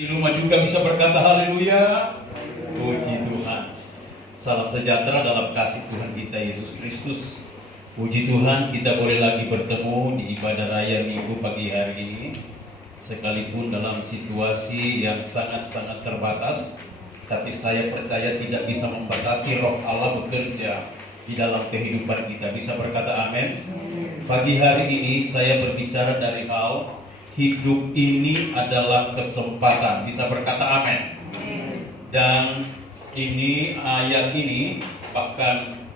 Di rumah juga bisa berkata haleluya. Puji Tuhan. Salam sejahtera dalam kasih Tuhan kita Yesus Kristus. Puji Tuhan, kita boleh lagi bertemu di ibadah raya Minggu pagi hari ini. Sekalipun dalam situasi yang sangat-sangat terbatas, tapi saya percaya tidak bisa membatasi roh Allah bekerja di dalam kehidupan kita. Bisa berkata amin. Pagi hari ini saya berbicara dari hal hidup ini adalah kesempatan. Bisa berkata amin. Dan ini ayat ini, bahkan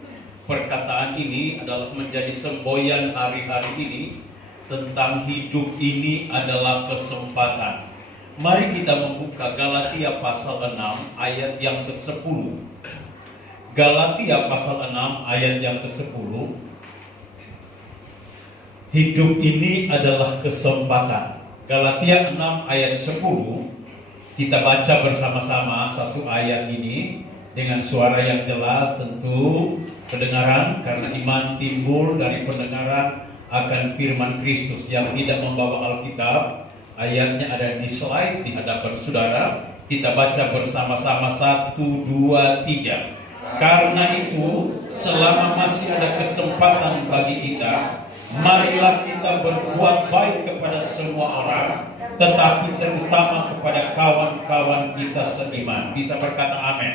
perkataan ini adalah menjadi semboyan hari-hari ini tentang hidup ini adalah kesempatan. Mari kita membuka Galatia pasal 6 ayat yang ke-10. Galatia pasal 6 ayat yang ke-10. Hidup ini adalah kesempatan. Galatia 6 ayat 10. Kita baca bersama-sama satu ayat ini dengan suara yang jelas, tentu pendengaran, karena iman timbul dari pendengaran akan firman Kristus. Yang tidak membawa Alkitab, ayatnya ada di slide di hadapan saudara. Kita baca bersama-sama 1, 2, 3. Karena itu, selama masih ada kesempatan bagi kita, marilah kita berbuat baik kepada semua orang, tetapi terutama kepada kawan-kawan kita seiman. Bisa berkata amin.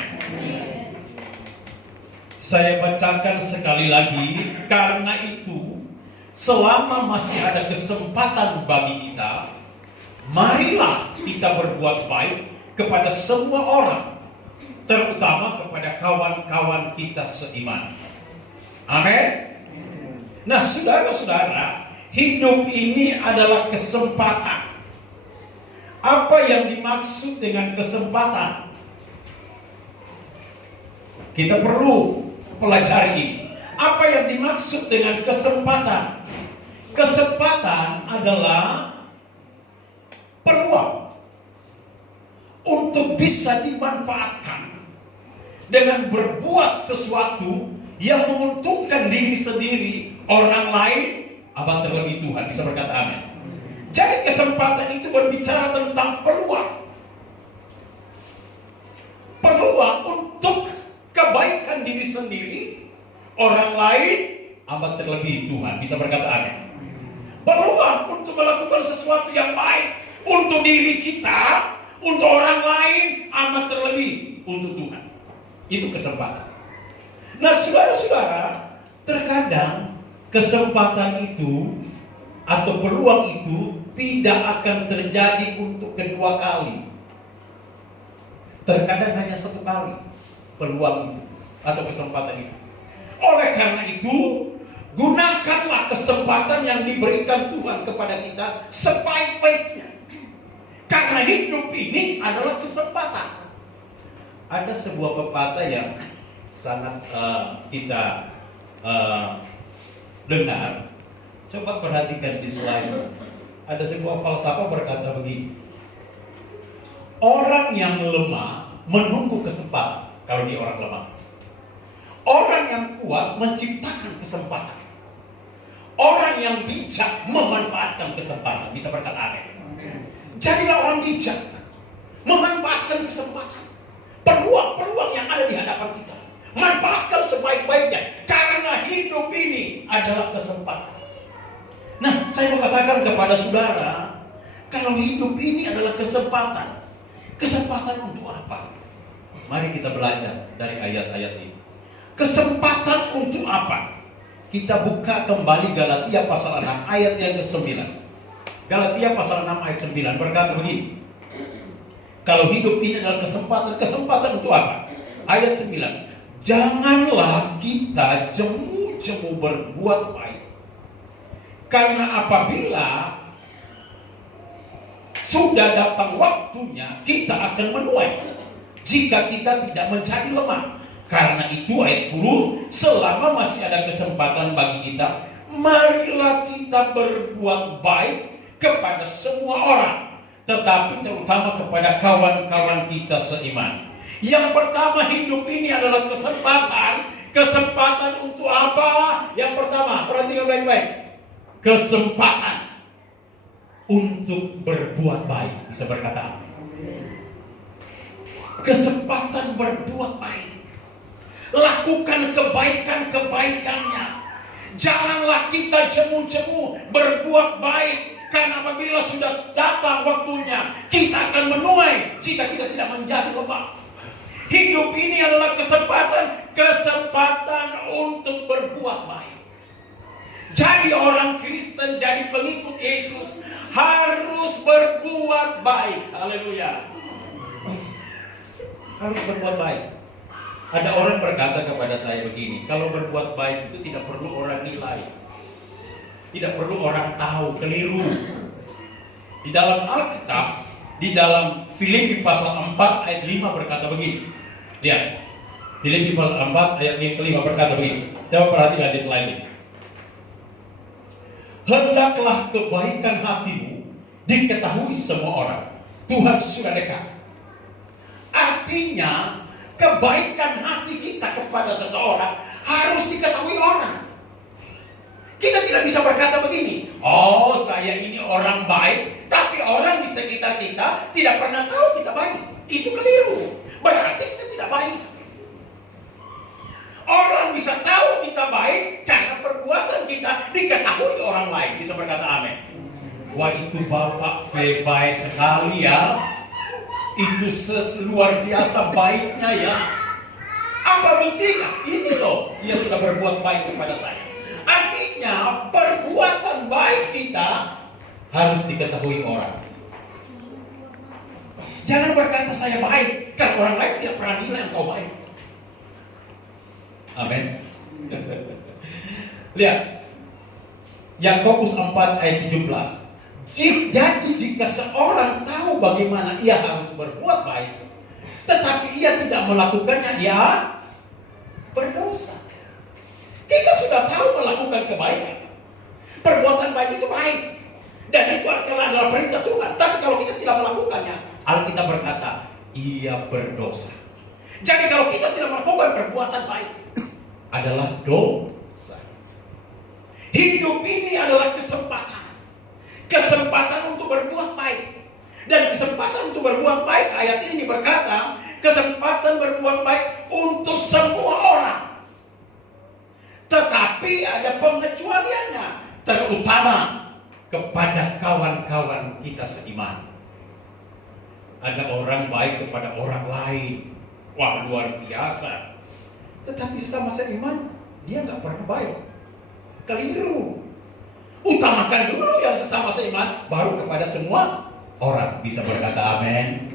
Saya bacakan sekali lagi. Karena itu, selama masih ada kesempatan bagi kita, marilah kita berbuat baik kepada semua orang, terutama kepada kawan-kawan kita seiman. Amin. Nah, saudara-saudara, hidup ini adalah kesempatan. Apa yang dimaksud dengan kesempatan? Kita perlu pelajari. Apa yang dimaksud dengan kesempatan? Kesempatan adalah peluang untuk bisa dimanfaatkan dengan berbuat sesuatu yang menguntungkan diri sendiri, orang lain, apa terlebih Tuhan. Bisa berkata amin. Jadi kesempatan itu berbicara tentang peluang. Peluang untuk kebaikan diri sendiri, orang lain, apa terlebih Tuhan. Bisa berkata amin. Peluang untuk melakukan sesuatu yang baik untuk diri kita, untuk orang lain, amat terlebih untuk Tuhan. Itu kesempatan. Nah, saudara-saudara, terkadang kesempatan itu atau peluang itu tidak akan terjadi untuk kedua kali. Terkadang hanya satu kali peluang itu atau kesempatan itu. Oleh karena itu, gunakanlah kesempatan yang diberikan Tuhan kepada kita sebaik-baiknya. Karena hidup ini adalah kesempatan. Ada sebuah pepatah yang sangat kita dengar. Coba perhatikan di slide. Ada sebuah falsafah berkata begini. Orang yang lemah menunggu kesempatan kalau dia orang lemah. Orang yang kuat menciptakan kesempatan. Orang yang bijak memanfaatkan kesempatan. Bisa berkata amin. Jadilah orang bijak, memanfaatkan kesempatan. Peluang-peluang yang ada di hadapan kita, manfaatkan sebaik-baiknya, karena hidup ini adalah kesempatan. Nah, saya mau katakan kepada saudara, kalau hidup ini adalah kesempatan. Kesempatan untuk apa? Mari kita belajar dari ayat-ayat ini. Kesempatan untuk apa? Kita buka kembali Galatia pasal 6 ayat yang ke-9. Galatia pasal 6 ayat 9 berkata begini. Kalau hidup ini adalah kesempatan, kesempatan untuk apa? Ayat 9. Janganlah kita jemu-jemu berbuat baik. Karena apabila sudah datang waktunya, kita akan menuai jika kita tidak menjadi lemah. Karena itu ayat 10, selama masih ada kesempatan bagi kita, marilah kita berbuat baik kepada semua orang, tetapi terutama kepada kawan-kawan kita seiman. Yang pertama, hidup ini adalah kesempatan. Kesempatan untuk apa? Yang pertama, perhatikan baik-baik. Kesempatan untuk berbuat baik. Bisa berkata amin. kesempatan berbuat baik. Lakukan kebaikan-kebaikannya. Janganlah kita jemu-jemu berbuat baik, karena apabila sudah datang waktunya, kita akan menuai jika kita tidak menjadi lemah. Hidup ini adalah kesempatan untuk berbuat baik. Jadi orang Kristen, jadi pengikut Yesus harus berbuat baik. Haleluya. Harus berbuat baik. Ada orang berkata kepada saya begini, kalau berbuat baik itu tidak perlu orang nilai, tidak perlu orang tahu, keliru. Di dalam Alkitab, di dalam Filipi pasal 4 ayat 5 berkata begini. Lihat, Filipi pasal 4 ayat 5 berkata begini. Coba perhatikan di slide ini. Hendaklah kebaikan hatimu diketahui semua orang. Tuhan sudah dekat. Artinya, kebaikan hati kita kepada seseorang harus diketahui orang. Kita tidak bisa berkata begini, oh saya ini orang baik, tapi orang di sekitar kita tidak pernah tahu kita baik. Itu keliru. Berarti kita tidak baik. Orang bisa tahu kita baik karena perbuatan kita diketahui orang lain. Bisa berkata amin. Wah, itu Bapak baik sekali ya. Itu luar biasa baiknya ya. Apa buktinya? Ini loh, dia sudah berbuat baik kepada saya. Artinya perbuatan baik kita harus diketahui orang. Jangan berkata saya baik, karena orang lain tidak pernah nilai engkau baik. Amin. Lihat, Yakobus 4 ayat 17. Jadi jika seorang tahu bagaimana ia harus berbuat baik, tetapi ia tidak melakukannya, ia berdosa. Kita sudah tahu melakukan kebaikan. Perbuatan baik itu baik, dan itu adalah perintah Tuhan. Tapi kalau kita tidak melakukannya, Alkitab berkata, ia berdosa. Jadi kalau kita tidak melakukan perbuatan baik, adalah dosa. Hidup ini adalah kesempatan. Kesempatan untuk berbuat baik. Dan kesempatan untuk berbuat baik, ayat ini berkata, kesempatan berbuat baik untuk semua orang. Tetapi ada pengecualiannya, terutama kepada kawan-kawan kita seiman. Ada orang baik kepada orang lain. Wah, luar biasa. Tetapi sesama seiman, dia nggak pernah baik. Keliru. Utamakan dulu yang sesama seiman, baru kepada semua orang. Bisa berkata amin.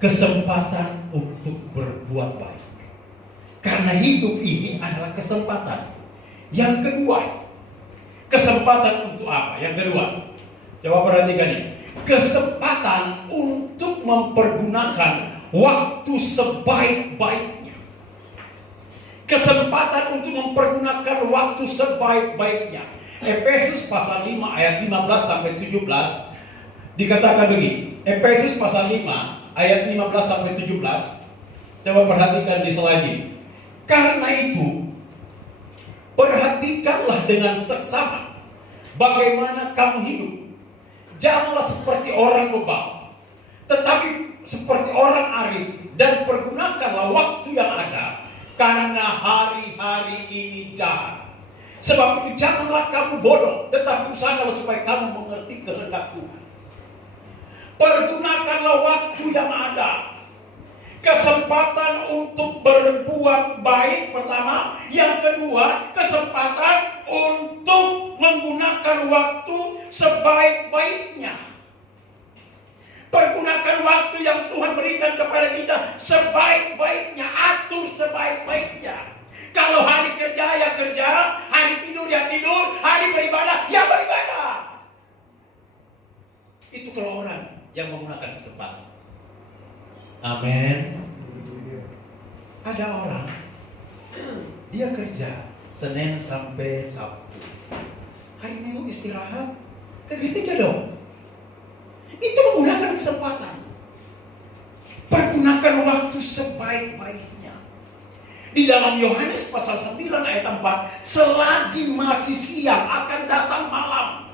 Kesempatan untuk berbuat baik. Karena hidup ini adalah kesempatan. Yang kedua, kesempatan untuk apa? Yang kedua, coba perhatikan ini. Kesempatan untuk mempergunakan waktu sebaik-baiknya. Kesempatan untuk mempergunakan waktu sebaik-baiknya. Efesus pasal 5 ayat 15 sampai 17 dikatakan begini. Efesus pasal 5 ayat 15 sampai 17. Coba perhatikan di slide ini. Karena itu, perhatikanlah dengan seksama bagaimana kamu hidup. Janganlah seperti orang bebal, tetapi seperti orang arif, dan pergunakanlah waktu yang ada, karena hari-hari ini jahat. Sebab itu janganlah kamu bodoh, tetapi usahakanlah supaya kamu mengerti kehendak Tuhan. Pergunakanlah waktu yang ada. Kesempatan untuk berbuat baik pertama. Yang kedua, kesempatan untuk menggunakan waktu sebaik-baiknya. Pergunakan waktu yang Tuhan berikan kepada kita sebaik-baiknya. Atur sebaik-baiknya. Kalau hari kerja ya kerja, hari tidur ya tidur, hari beribadah ya beribadah. Itu kalau orang yang menggunakan kesempatan. Amin. Ada orang, dia kerja Senin sampai Sabtu, hari Minggu istirahat, ke gereja dong. Itu menggunakan kesempatan. Pergunakan waktu sebaik-baiknya. Di dalam Yohanes pasal 9 ayat 4, selagi masih siang akan datang malam.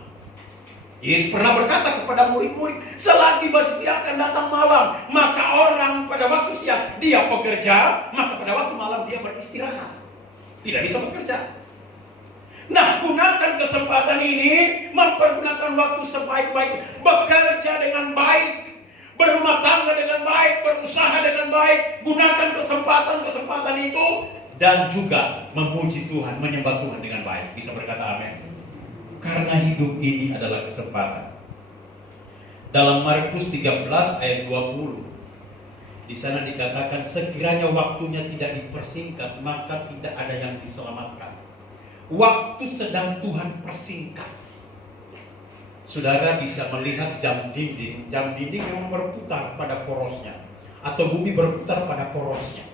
Yesus pernah berkata kepada murid-murid, selagi masih siang akan datang malam, maka orang pada pada waktu siang dia bekerja, maka pada waktu malam dia beristirahat. Tidak bisa bekerja. Nah, gunakan kesempatan ini, mempergunakan waktu sebaik-baiknya, bekerja dengan baik, berumah tangga dengan baik, berusaha dengan baik, gunakan kesempatan-kesempatan itu, dan juga memuji Tuhan, menyembah Tuhan dengan baik. Bisa berkata amin? Karena hidup ini adalah kesempatan. Dalam Markus 13 ayat 20, di sana dikatakan, sekiranya waktunya tidak dipersingkat, maka tidak ada yang diselamatkan. Waktu sedang Tuhan persingkat. Saudara bisa melihat jam dinding. Jam dinding memang berputar pada porosnya, atau bumi berputar pada porosnya.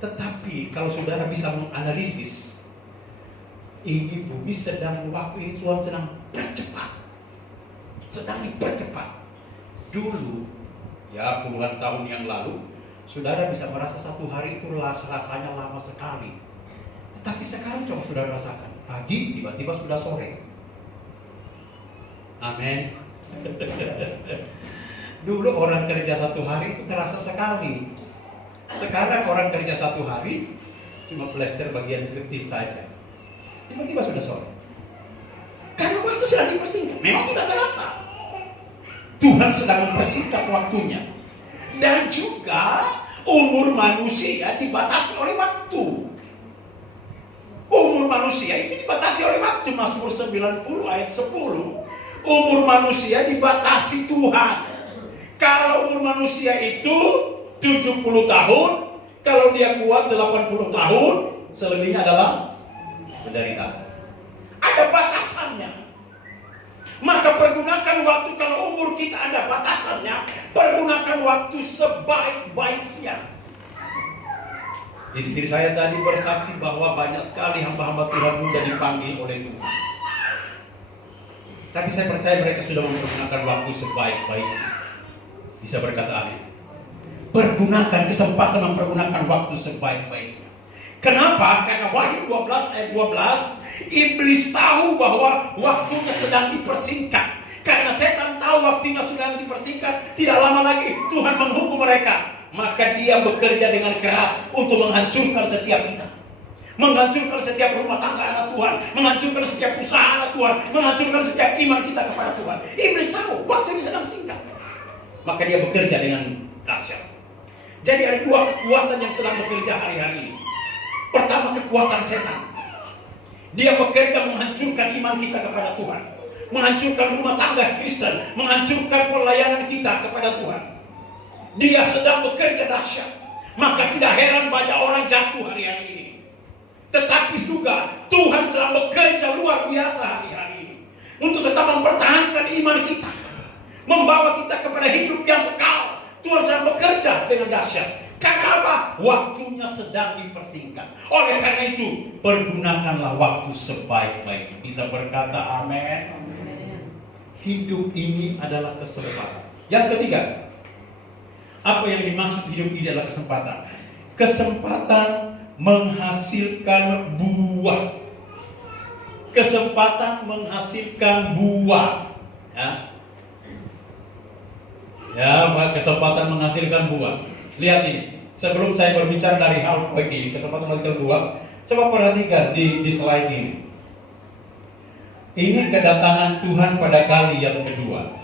Tetapi kalau saudara bisa menganalisis, ini bumi sedang, waktu ini Tuhan sedang percepat, sedang dipercepat. Dulu, ya puluhan tahun yang lalu, saudara bisa merasa satu hari itu rasanya lama sekali. Tetapi sekarang coba saudara rasakan, pagi tiba-tiba sudah sore. Amin. Dulu orang kerja satu hari itu terasa sekali. Sekarang orang kerja satu hari cuma plester bagian kecil saja. Tiba-tiba sudah sore. Karena waktu sedang dipersingkat. Memang tidak terasa. Tuhan sedang mempersingkat waktunya. Dan juga umur manusia dibatasi oleh waktu. Umur manusia itu dibatasi oleh waktu. Mazmur 90 ayat 10. Umur manusia dibatasi Tuhan. Kalau umur manusia itu 70 tahun, kalau dia kuat 80 tahun, selebihnya adalah penderitaan. Ada batasannya. Maka pergunakan waktu, kalau umur kita ada batasannya, pergunakan waktu sebaik-baiknya. Istri saya tadi bersaksi bahwa banyak sekali hamba-hamba Tuhan muda dipanggil oleh Tuhan. Tapi saya percaya mereka sudah mempergunakan waktu sebaik-baiknya. Bisa berkata amin. Pergunakan kesempatan mempergunakan waktu sebaik-baiknya. Kenapa? Karena Wahyu 12 ayat 12, iblis tahu bahwa waktunya sedang dipersingkat. Karena setan tahu waktunya sedang dipersingkat, tidak lama lagi Tuhan menghukum mereka. Maka dia bekerja dengan keras untuk menghancurkan setiap kita. Menghancurkan setiap rumah tangga anak Tuhan, menghancurkan setiap usaha anak Tuhan, menghancurkan setiap iman kita kepada Tuhan. Iblis tahu waktu ini sedang singkat, maka dia bekerja dengan dahsyat. Jadi ada dua kekuatan yang sedang bekerja hari-hari ini. Pertama, kekuatan setan. Dia bekerja menghancurkan iman kita kepada Tuhan, menghancurkan rumah tangga Kristen, menghancurkan pelayanan kita kepada Tuhan. Dia sedang bekerja dahsyat. Maka tidak heran banyak orang jatuh hari-hari ini. Tetapi juga Tuhan sedang bekerja luar biasa hari-hari ini untuk tetap mempertahankan iman kita, membawa kita kepada hidup yang kekal. Tuhan sedang bekerja dengan dahsyat. Karena apa? Waktunya sedang dipersingkat. Oleh karena itu, pergunakanlah waktu sebaik-baiknya. Bisa berkata amin. Hidup ini adalah kesempatan. Yang ketiga, apa yang dimaksud hidup ini adalah kesempatan? Kesempatan menghasilkan buah. Kesempatan menghasilkan buah. Ya, kesempatan menghasilkan buah. Lihat ini. Sebelum saya berbicara dari hal poin ini, kesempatan menghasilkan buah, coba perhatikan di slide ini. Ini kedatangan Tuhan pada kali yang kedua.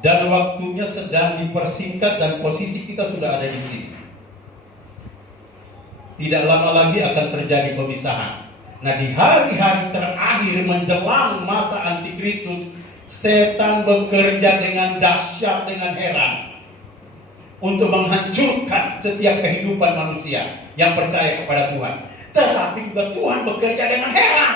Dan waktunya sedang dipersingkat dan posisi kita sudah ada di sini. Tidak lama lagi akan terjadi pemisahan. Nah, di hari-hari terakhir menjelang masa antikristus, setan bekerja dengan dahsyat, dengan heran untuk menghancurkan setiap kehidupan manusia yang percaya kepada Tuhan. Tetapi juga Tuhan bekerja dengan heran,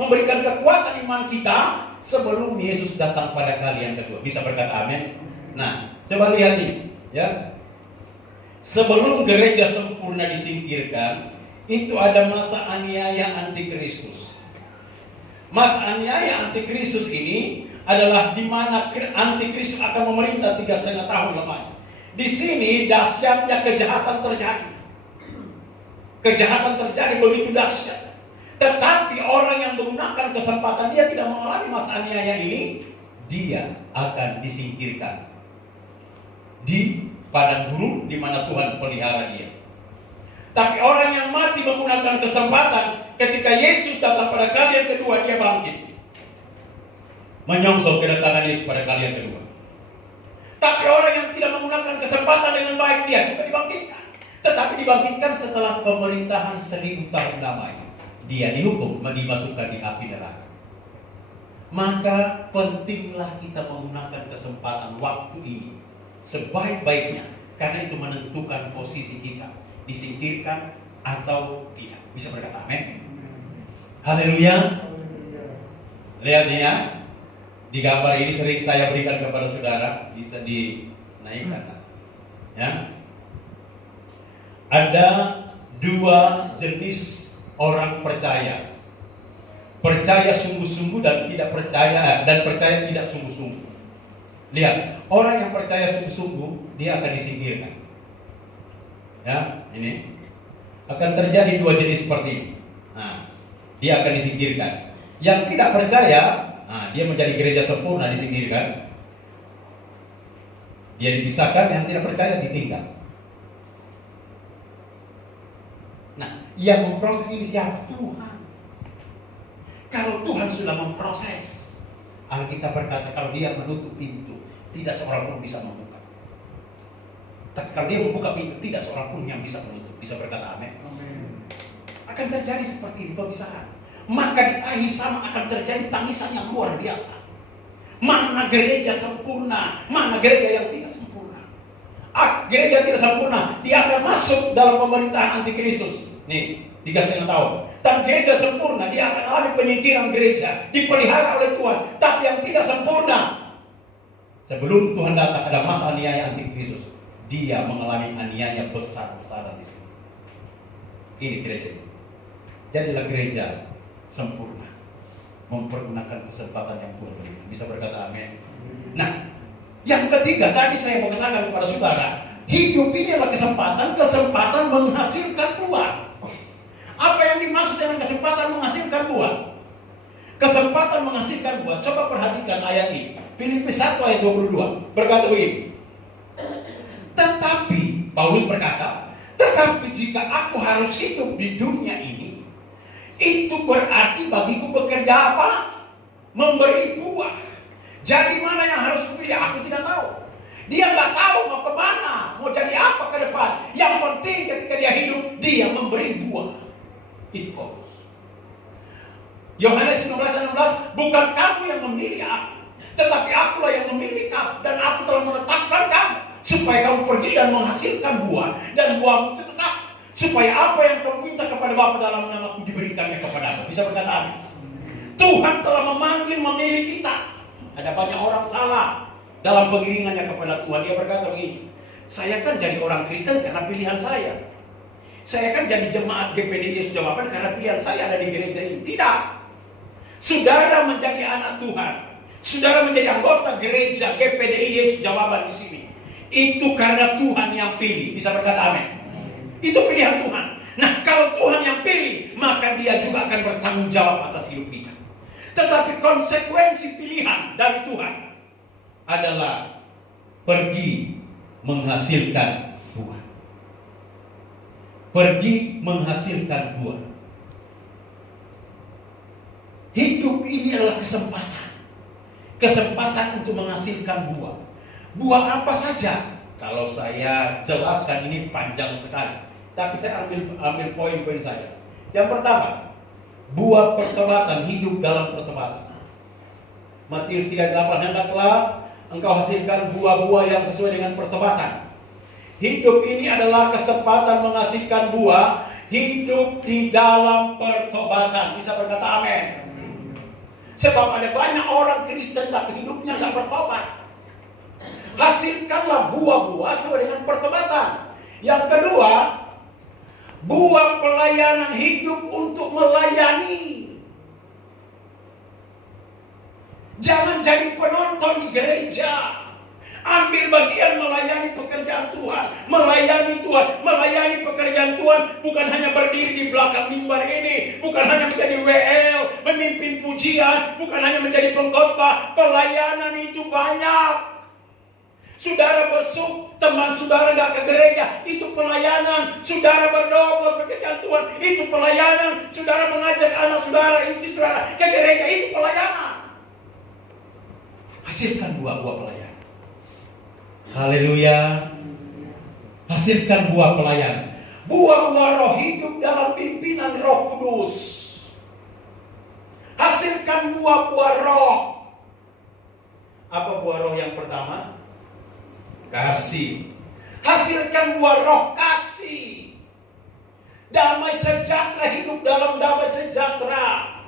memberikan kekuatan iman kita sebelum Yesus datang pada kali yang kedua. Bisa berkata amin. Nah, coba lihat ini, ya. Sebelum gereja sempurna disingkirkan, itu ada masa aniaya antikristus. Masa aniaya antikristus ini adalah di mana antikristus akan memerintah 3,5 tahun lamanya. Di sini dahsyatnya kejahatan terjadi. Kejahatan terjadi begitu dahsyat. Tetapi orang yang menggunakan kesempatan, dia tidak mengalami masa aniaya ini, dia akan disingkirkan. di padang gurun di mana Tuhan pelihara dia. Tapi orang yang mati menggunakan kesempatan, ketika Yesus datang pada kali yang kedua, dia bangkit. Menyongsong kedatangan Yesus pada kali yang kedua. Tapi orang yang tidak menggunakan kesempatan dengan baik, dia juga dibangkitkan. Tetapi dibangkitkan setelah pemerintahan 1000 tahun damai. Dia dihukum, dimasukkan di api neraka. Maka pentinglah kita menggunakan kesempatan waktu ini sebaik-baiknya, karena itu menentukan posisi kita, disingkirkan atau tidak. Bisa berkata amin? Haleluya. Lihat nih ya, di gambar ini sering saya berikan kepada saudara, bisa dinaikkan ya. Ada 2 jenis orang percaya. Percaya sungguh-sungguh dan tidak percaya, dan percaya tidak sungguh-sungguh. Lihat, orang yang percaya sungguh-sungguh, dia akan disingkirkan. Ya, ini akan terjadi 2 jenis seperti ini. Nah, dia akan disingkirkan. Yang tidak percaya, nah, dia menjadi gereja sempurna, disingkirkan. Dia dipisahkan, yang tidak percaya ditinggal. Nah, yang memproses ini siapa? Tuhan. Kalau Tuhan sudah memproses, Alkitab berkata kalau dia menutup pintu, tidak seorang pun bisa membuka. Tapi kalau dia membuka pintu, tidak seorang pun yang bisa menutup. Bisa berkata amin? Akan terjadi seperti ini pemisahan. Maka di akhir zaman akan terjadi tangisan yang luar biasa. Mana gereja sempurna, mana gereja yang tidak sempurna. Gereja tidak sempurna, dia akan masuk dalam pemerintahan antikristus. Nih, 3,5 tahun. Tapi gereja sempurna, dia akan alami penyingkiran gereja, dipelihara oleh Tuhan. Tapi yang tidak sempurna, sebelum Tuhan datang ada masa aniaya antikristus, dia mengalami aniaya besar-besaran di sini. Ini gereja. Jadilah gereja sempurna, mempergunakan kesempatan yang Tuhan berikan. Bisa berkata amin. Nah, yang ketiga tadi saya mau katakan kepada saudara, hidup ini adalah kesempatan menghasilkan buah. Apa yang dimaksud dengan kesempatan menghasilkan buah? Kesempatan menghasilkan buah. Coba perhatikan ayat ini. Filipi 1 ayat 22 berkata begini. Tetapi Paulus berkata, tetapi jika aku harus hidup di dunia ini, itu berarti bagiku bekerja apa? Memberi buah. Jadi mana yang harus kupilih? Aku tidak tahu. Dia nggak tahu mau kemana, mau jadi apa ke depan. Yang penting ketika dia hidup, dia memberi buah. Itu Paulus. Yohanes 16:16, bukan kamu yang memilih aku, tetapi akulah yang memilih kamu, dan aku telah menetapkan kamu supaya kamu pergi dan menghasilkan buah, dan buahmu itu tetap, supaya apa yang kamu minta kepada Bapa dalam namaku diberikannya kepadamu. Bisa berkata amin. Tuhan telah memanggil, memilih kita. Ada banyak orang salah dalam pengiringannya kepada Tuhan. Dia berkata begini, saya kan jadi orang Kristen karena pilihan saya. Saya kan jadi jemaat GPDI Yesus Jawaban karena pilihan saya ada di gereja ini. Tidak. Saudara menjadi anak Tuhan, saudara menjadi anggota gereja GPDI Yesus Jawaban di sini, itu karena Tuhan yang pilih. Bisa berkata amin. Itu pilihan Tuhan. Nah, kalau Tuhan yang pilih, maka dia juga akan bertanggung jawab atas hidup kita. Tetapi konsekuensi pilihan dari Tuhan adalah pergi menghasilkan buah. Pergi menghasilkan buah. Hidup ini adalah kesempatan. Kesempatan untuk menghasilkan buah. Buah apa saja? Kalau saya jelaskan ini panjang sekali. Tapi saya ambil poin-poin saja. Yang pertama, buah pertobatan, hidup dalam pertobatan. Matius 3:8, hendaklah engkau hasilkan buah-buah yang sesuai dengan pertobatan. Hidup ini adalah kesempatan menghasilkan buah, hidup di dalam pertobatan. Bisa berkata amin. Sebab ada banyak orang Kristen tapi hidupnya nggak bertobat. Hasilkanlah buah-buah sesuai dengan pertobatan. Yang kedua, buah pelayanan, hidup untuk melayani. Jangan jadi penonton di gereja. Ambil bagian melayani pekerjaan Tuhan. Melayani Tuhan, melayani pekerjaan Tuhan. Bukan hanya berdiri di belakang mimbar ini. Bukan hanya menjadi WL, memimpin pujian. Bukan hanya menjadi pengkhotbah. Pelayanan itu banyak. Saudara besuk teman saudara gak ke gereja, itu pelayanan. Saudara berdoa buat pekerjaan Tuhan, itu pelayanan. Saudara mengajak anak saudara, istri saudara ke gereja, itu pelayanan. Hasilkan buah-buah pelayanan. Haleluya. Hasilkan buah pelayanan. Buah-buah roh hidup dalam pimpinan Roh Kudus. Hasilkan buah-buah roh. Apa buah roh yang pertama? Kasih. Hasilkan buah roh kasih. Damai sejahtera, hidup dalam damai sejahtera.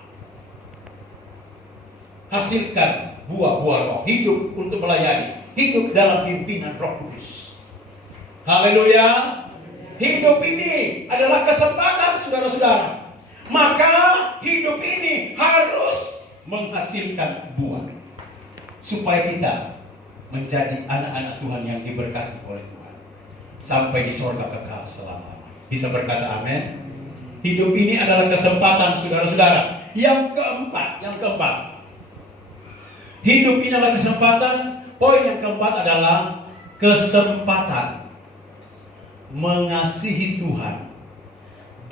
Hasilkan buah-buah roh, hidup untuk melayani, hidup dalam pimpinan Roh Kudus. Haleluya. Hidup ini adalah kesempatan saudara-saudara. Maka hidup ini harus menghasilkan buah. Supaya kita menjadi anak-anak Tuhan yang diberkati oleh Tuhan. Sampai di surga kekal selama-lamanya. Bisa berkata amin? Hidup ini adalah kesempatan saudara-saudara. Yang keempat. Hidup ini adalah kesempatan. Poin yang keempat adalah kesempatan mengasihi Tuhan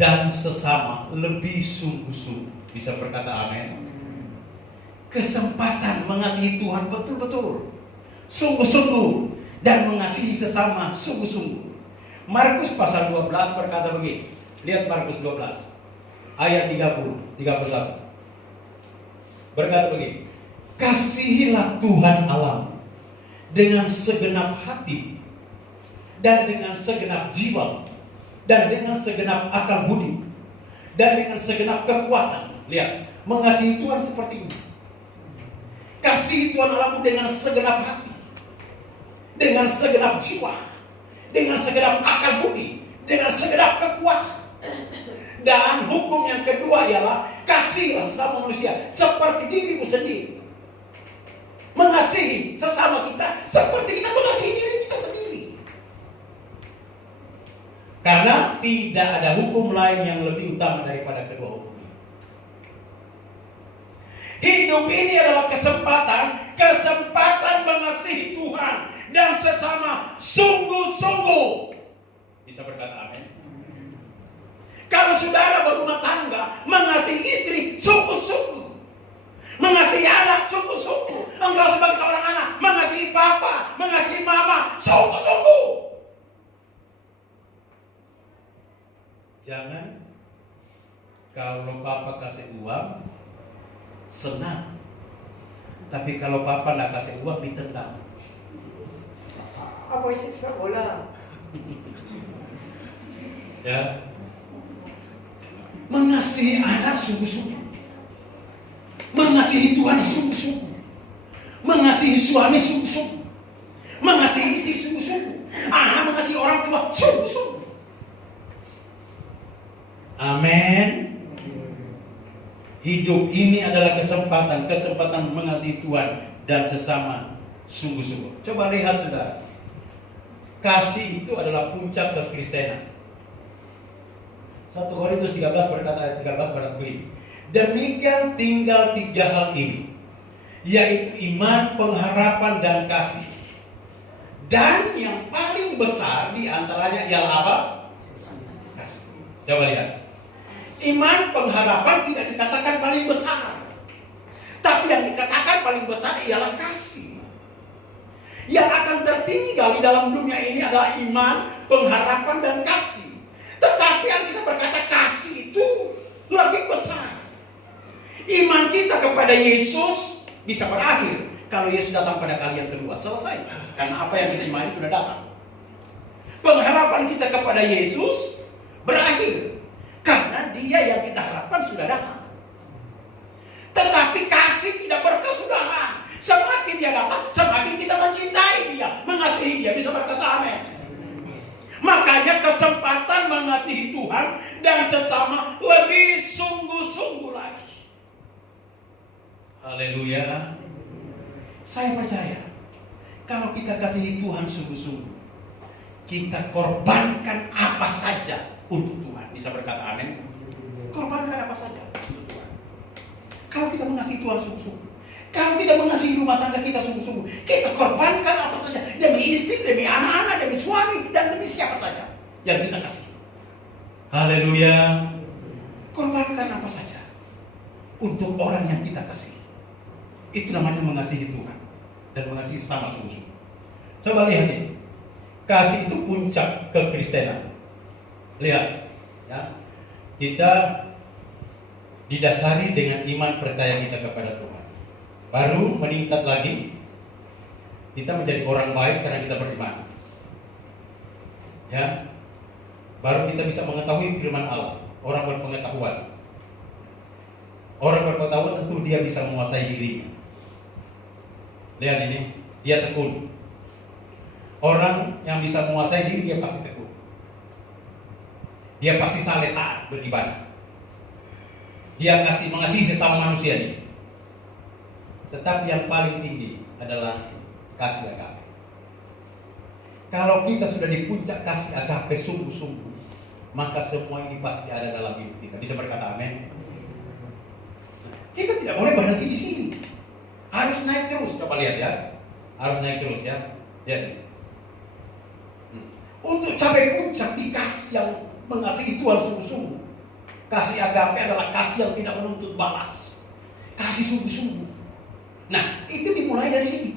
dan sesama lebih sungguh-sungguh. Bisa berkata amin? Kesempatan mengasihi Tuhan betul-betul, sungguh-sungguh, dan mengasihi sesama sungguh-sungguh. Markus pasal 12 berkata begini. Lihat Markus 12 ayat 31. Berkata begini. Kasihilah Tuhan Allah dengan segenap hati, dan dengan segenap jiwa, dan dengan segenap akal budi, dan dengan segenap kekuatan. Lihat, mengasihi Tuhan seperti ini. Kasih Tuhan Allahmu dengan segenap hati, dengan segenap jiwa, dengan segenap akal budi, dengan segenap kekuatan. Dan hukum yang kedua ialah kasihlah sesama manusia seperti dirimu sendiri. Mengasihi sesama kita seperti kita mengasihi diri kita sendiri. Karena tidak ada hukum lain yang lebih utama daripada kedua hukum ini. Hidup ini adalah kesempatan mengasihi Tuhan dan sesama sungguh-sungguh. Bisa berkata amin? Kalau saudara berumah tangga, mengasihi istri sungguh-sungguh, mengasihi anak sungguh-sungguh. Engkau sebagai seorang anak mengasihi papa, mengasihi mama sungguh-sungguh. Jangan kalau papa kasih uang senang, tapi kalau papa tidak kasih uang ditendang. Apa isi sepak bola? Ya. Mengasihi anak sungguh-sungguh, mengasihi Tuhan sungguh-sungguh, mengasihi suami sungguh-sungguh, mengasihi istri sungguh-sungguh, mengasihi orang tua sungguh-sungguh. Amin. Hidup ini adalah kesempatan mengasihi Tuhan dan sesama sungguh-sungguh. Coba lihat saudara, kasih itu adalah puncak kekristenan. 1 Korintus 13 berkata ayat 13 berkata begini. Demikian tinggal 3 hal ini, yaitu iman, pengharapan, dan kasih. Dan yang paling besar di antaranya ialah apa? Kasih. Coba lihat. Iman, pengharapan tidak dikatakan paling besar, tapi yang dikatakan paling besar ialah kasih. Yang akan tertinggal di dalam dunia ini adalah iman, pengharapan, dan kasih. Tetapi yang kita berkata kasih itu lebih besar. Iman kita kepada Yesus bisa berakhir kalau Yesus datang pada kali yang kedua. Selesai. Karena apa yang kita imani sudah datang. Pengharapan kita kepada Yesus berakhir karena Dia yang kita harapkan sudah datang. Tetapi kasih tidak berkesudahan. Semakin Dia datang, semakin kita mencintai Dia, mengasihi Dia. Bisa berkata amin. Makanya kesempatan mengasihi Tuhan dan sesama lebih sungguh-sungguh lagi. Haleluya. Saya percaya kalau kita kasihi Tuhan sungguh-sungguh, kita korbankan apa saja untuk Tuhan. Bisa berkata amin. Korbankan apa saja untuk Tuhan. Kalau kita mengasihi Tuhan sungguh-sungguh, Kalau kita mengasihi rumah tangga kita sungguh-sungguh, kita korbankan apa saja demi istri, demi anak-anak, demi suami, dan demi siapa saja yang kita kasih. Haleluya. Korbankan apa saja untuk orang yang kita kasih. Itu namanya mengasihi Tuhan dan mengasihi sesama sungguh-sungguh. Coba lihat ini. Kasih itu puncak kekristenan. Lihat, ya. Kita didasari dengan iman percaya kita kepada Tuhan. Baru meningkat lagi, kita menjadi orang baik karena kita beriman. Ya, baru kita bisa mengetahui firman Allah. Orang berpengetahuan. Orang berpengetahuan tentu dia bisa menguasai dirinya. Lihat ini, dia tekun. Orang yang bisa menguasai diri dia pasti tekun. Dia pasti saleh taat beribadah. Dia mengasihi sesama manusia ini. Tetapi yang paling tinggi adalah kasih agape. Kalau kita sudah di puncak kasih agape sungguh-sungguh, maka semua ini pasti ada dalam hidup kita. Bisa berkata amin? Kita tidak boleh berhenti di sini. Harus naik terus. Coba lihat ya. Harus naik terus ya. Lihat. Untuk capai puncak di kasih yang mengasihi Tuhan sungguh-sungguh. Kasih agape adalah kasih yang tidak menuntut balas. Kasih sungguh-sungguh. Nah, itu dimulai dari sini.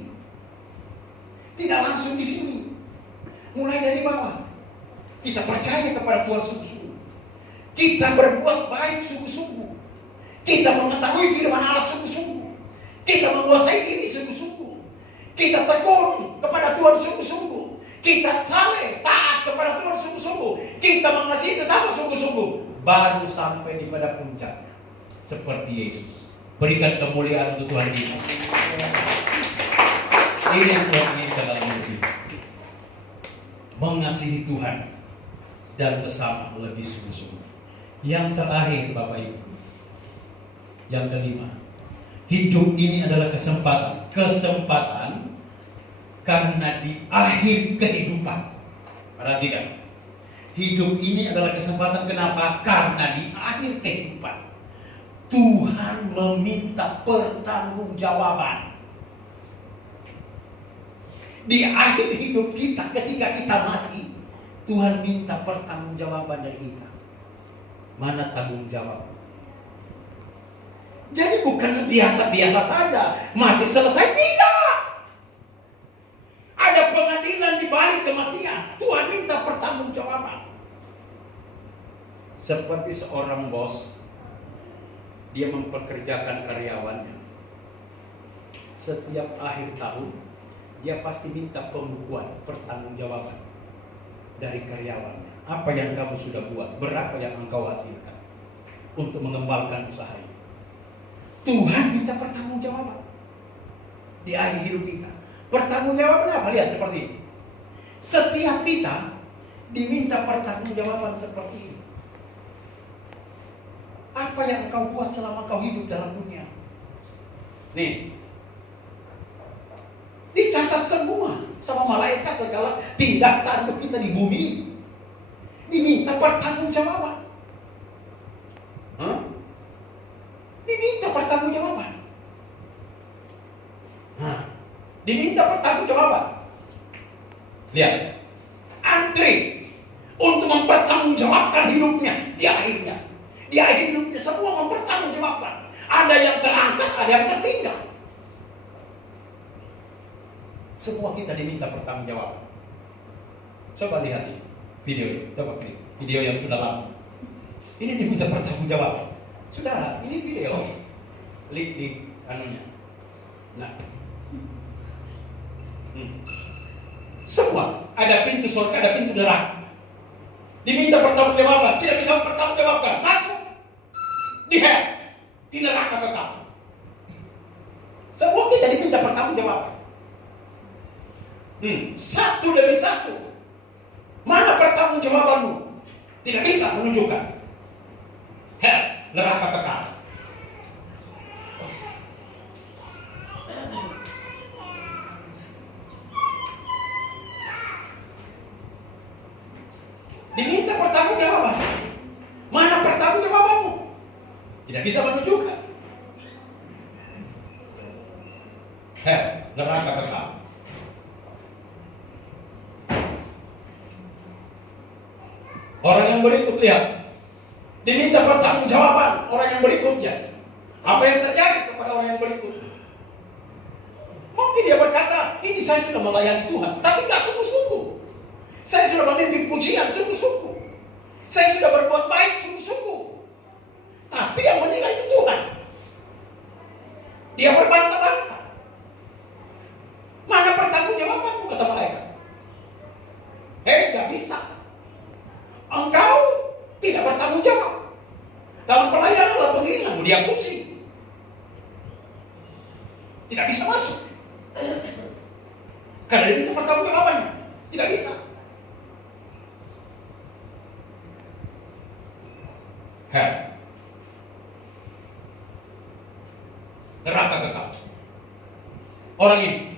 Tidak langsung di sini. Mulai dari bawah. Kita percaya kepada Tuhan sungguh-sungguh. Kita berbuat baik sungguh-sungguh. Kita mengetahui firman Allah sungguh-sungguh. Kita menguasai diri sungguh-sungguh. Kita tekun kepada Tuhan sungguh-sungguh. Kita saleh taat kepada Tuhan sungguh-sungguh. Kita mengasihi sesama sungguh-sungguh. Baru sampai di pada puncaknya. Seperti Yesus. Berikan kemuliaan untuk Tuhan kita. Ini yang Tuhan inginkan dalam hidup kita. Mengasihi Tuhan dan sesama lebih sungguh-sungguh. Yang terakhir Bapak Ibu, yang kelima, hidup ini adalah kesempatan. Kesempatan karena di akhir kehidupan. Perhatikan, hidup ini adalah kesempatan. Kenapa? Karena di akhir kehidupan Tuhan meminta pertanggungjawaban. Di akhir hidup kita, ketika kita mati, Tuhan minta pertanggungjawaban dari kita. Mana tanggung jawab? Jadi bukan biasa-biasa saja mati selesai, tidak. Ada pengadilan di balik kematian. Tuhan minta pertanggungjawaban. Seperti seorang bos, dia memperkerjakan karyawannya. Setiap akhir tahun dia pasti minta pembukuan, pertanggungjawaban dari karyawannya. Apa yang kamu sudah buat, berapa yang engkau hasilkan untuk mengembangkan usaha ini. Tuhan minta pertanggungjawaban di akhir hidup kita. Pertanggungjawaban apa? Lihat seperti ini. Setiap kita diminta pertanggungjawaban seperti ini. Apa yang engkau buat selama kau hidup dalam dunia? Nih, dicatat semua sama malaikat, segala tindak tanduk kita di bumi. Diminta pertanggungjawaban. Diminta pertanggungjawaban. Diminta pertanggungjawaban. Lihat, antri untuk mempertanggungjawabkan hidupnya di akhirnya. Di akhir hidupnya semua mempertanggungjawabkan. Ada yang terangkat, ada yang tertinggal. Semua kita diminta pertanggungjawaban. Coba lihat ini video ini, coba klik video yang sudah lama. Ini diminta pertanggungjawaban. Saudara, ini video. Klik di anunya. Nah, semua ada pintu surga, ada pintu neraka. Diminta pertanggungjawaban, tidak bisa pertanggungjawabkan, langsung di neraka kekal. Semua kita diminta pertanggungjawaban. Satu demi satu. Mana pertanggungjawabanmu? Tidak bisa menunjukkan. Hell, neraka kekal. Diminta pertanggungjawaban. Mana pertanggungjawabanmu? Tidak bisa menunjukkan. Orang yang berikut, lihat, diminta pertanggungjawaban orang yang berikutnya. Apa yang terjadi kepada orang yang berikut? Mungkin dia berkata, ini saya sudah melayani Tuhan, tapi gak sungguh-sungguh. Saya sudah memimpin pujian sungguh-sungguh. Saya sudah berbuat baik sungguh-sungguh. Tapi yang menilai itu Tuhan. Dia berbantah-bantah. Mana pertanggungjawabanmu, kata malaikat? Gak bisa. Engkau tidak bertanggung jawab dalam pelayanan, dalam pengiringanmu. Dia pusing, tidak bisa masuk karena dia itu pertanggung jawabannya. Tidak bisa. Neraka kekal. Orang ini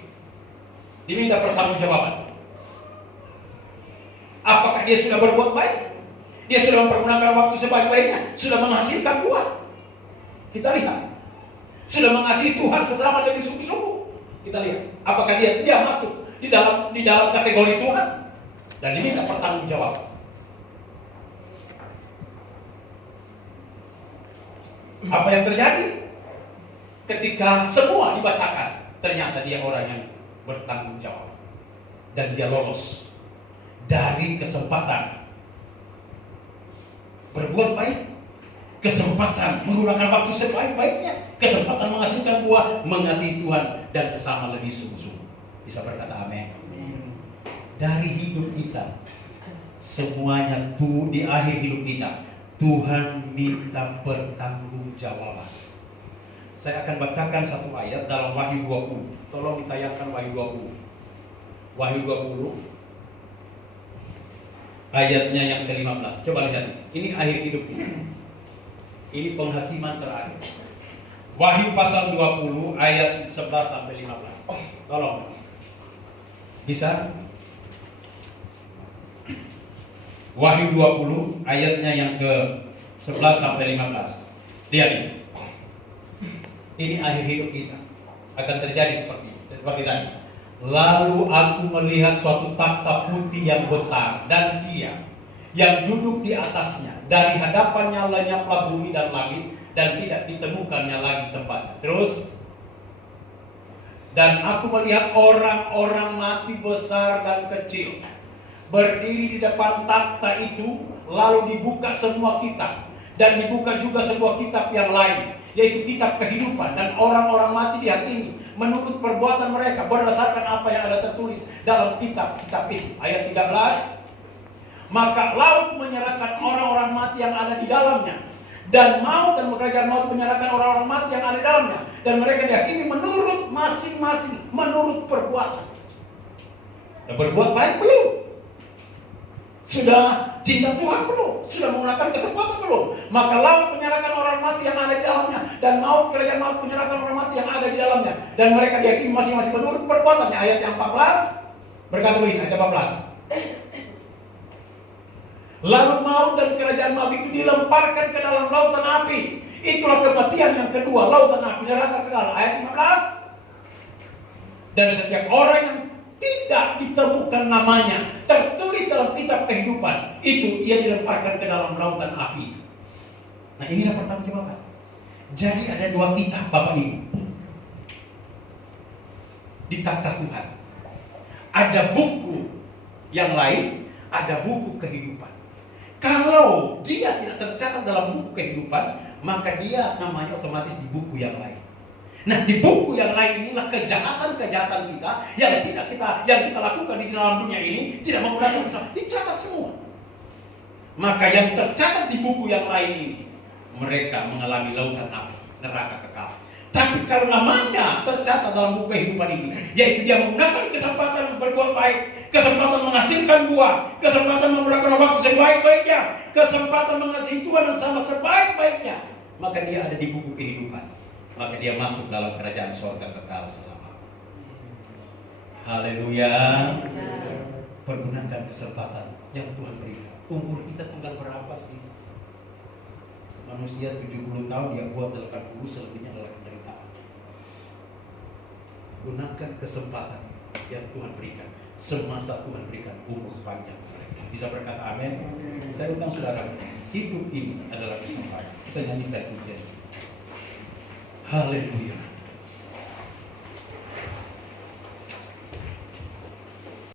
diminta pertanggungjawaban. Apakah dia sudah berbuat baik? Dia sudah mempergunakan waktu sebaik-baiknya, sudah menghasilkan buah. Kita lihat, sudah mengasihi Tuhan sesama dari sungguh-sungguh. Kita lihat, apakah dia masuk di dalam kategori Tuhan dan diminta pertanggungjawaban. Apa yang terjadi ketika semua dibacakan? Ternyata dia orang yang bertanggung jawab dan dia lolos dari kesempatan berbuat baik, kesempatan menggunakan waktu sebaik-baiknya, kesempatan menghasilkan buah, mengasihi Tuhan dan sesama lebih sungguh-sungguh. Bisa berkata amin. Dari hidup kita semuanya tuh di akhir hidup kita Tuhan minta pertanggungjawaban. Saya akan bacakan satu ayat dalam Wahyu 20. Tolong ditayangkan Wahyu 20. Wahyu 20 ayatnya yang ke-15. Coba lihat. Ini akhir hidup kita. Ini penghakiman terakhir. Wahyu pasal 20 ayat 11 sampai 15. Tolong. Bisa? Wahyu 20 ayatnya yang ke-11 sampai 15. Lihat ini. Ini akhir hidup kita. Akan terjadi seperti tadi. Lalu aku melihat suatu takhta putih yang besar dan Dia yang duduk di atasnya. Dari hadapannya lenyaplah bumi dan langit dan tidak ditemukannya lagi tempatnya. Terus, dan aku melihat orang-orang mati besar dan kecil berdiri di depan takhta itu, lalu dibuka semua kitab dan dibuka juga sebuah kitab yang lain, yaitu kitab kehidupan, dan orang-orang mati dihakimi menurut perbuatan mereka berdasarkan apa yang ada tertulis dalam kitab-kitab itu. Ayat 13. Maka laut menyerahkan orang-orang mati yang ada di dalamnya, dan maut dan kerajaan maut menyerahkan orang-orang mati yang ada di dalamnya, dan mereka dihakimi menurut masing-masing, menurut perbuatan. Dan berbuat baik belum? Sudah cinta Tuhan belum? Sudah menggunakan kesempatan belum? Maka laut menyerahkan orang mati yang ada di dalamnya, dan maut, kerajaan maut menyerahkan orang mati yang ada di dalamnya, dan mereka dihakimi masing-masing menurut perbuatannya. Ayat yang 14 berkata begini, ayat 14. Lalu maut dan kerajaan maut itu dilemparkan ke dalam lautan api. Itulah kematian yang kedua, lautan api, neraka kekal. Ayat 15. Dan setiap orang yang tidak ditemukan namanya tertulis dalam kitab kehidupan itu, ia dilemparkan ke dalam lautan api. Nah, inilah pertanggungjawaban. Jadi ada dua kitab, Bapak Ibu, di takhta Tuhan. Ada buku yang lain, ada buku kehidupan. Kalau dia tidak tercatat dalam buku kehidupan, maka dia namanya otomatis di buku yang lain. Nah, di buku yang lain inilah kejahatan-kejahatan kita yang kita lakukan di dalam dunia ini tidak menggunakan kesalahan, dicatat semua. Maka yang tercatat di buku yang lain ini, mereka mengalami lautan api, neraka kekal. Tapi kalau namanya tercatat dalam buku kehidupan ini, yaitu dia menggunakan kesempatan berbuat baik, kesempatan menghasilkan buah, kesempatan menggunakan waktu sebaik-baiknya, kesempatan mengasihi Tuhan dan sama sebaik-baiknya, maka dia ada di buku kehidupan. Maka dia masuk dalam kerajaan surga kekal selama. Haleluya. Pergunakan kesempatan yang Tuhan berikan. Umur kita tinggal berapa sih? Manusia 70 tahun, dia buat 80, selebihnya adalah penderitaan. Gunakan kesempatan yang Tuhan berikan. Semasa Tuhan berikan umur panjang mereka. Bisa berkata amin? Saya undang saudara, hidup ini adalah kesempatan. Kita nyanyikan pujian. Haleluya.